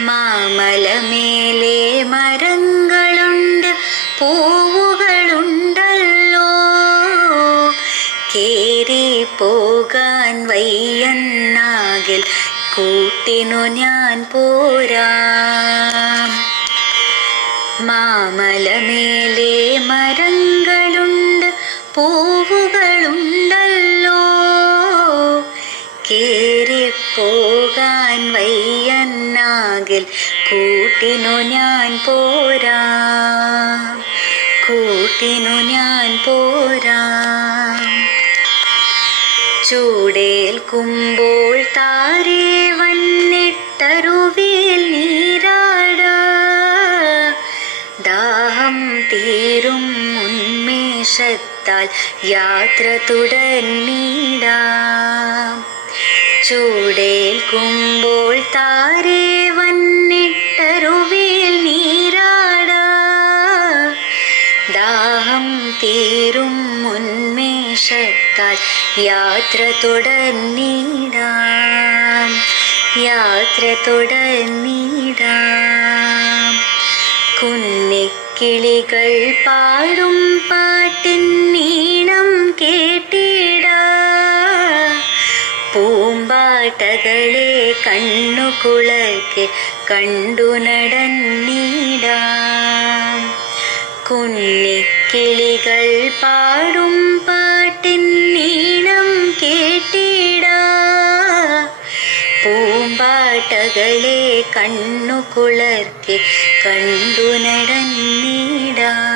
മാമലമേലെ മരങ്ങളുണ്ട്, പൂവുകളുണ്ടല്ലോ. കേറി പോകാൻ വയ്യന്നാകിൽ കൂട്ടിനു ഞാൻ പോരാം. മാമലമേലെ മരങ്ങളുണ്ട്, പൂവുകളുണ്ടല്ലോ. കേറിപ്പോകാൻ വയ്യന്നാകിൽ കൂട്ടിനു ഞാൻ പോരാം, കൂട്ടിനു ഞാൻ പോരാം. ചൂടേൽക്കുമ്പോൾ താരേ വന്നിട്ടരുവിൽ നീരാടാ. ദാഹം തീരും ഉന്മേഷത്താൽ യാത്ര തുടർന്നിടാം. ചൂടേൽക്കുമ്പോൾ താരേ വന്നിട്ടരുവിൽ നീരാടാ. ദാഹം തീരും ഉന്മേഷത്താൽ യാത്ര തുടർന്നിടാം, യാത്ര തുടർന്നിടാം. കുന്നിക്കിളികൾ പാടും പാട്ടിൻ ഈണം കേട്ടിടാ. പൂമ്പാറ്റകളെ കണ്ണുകുളർക്ക് കണ്ടു നടന്നിടാം. കുന്നിക്കിളികൾ പാടും പാട്ടിൻ ഈണം കേട്ടിടാ. പൂമ്പാറ്റകളെ കണ്ണുകുളർക്ക് കണ്ടു നടന്നിടാം,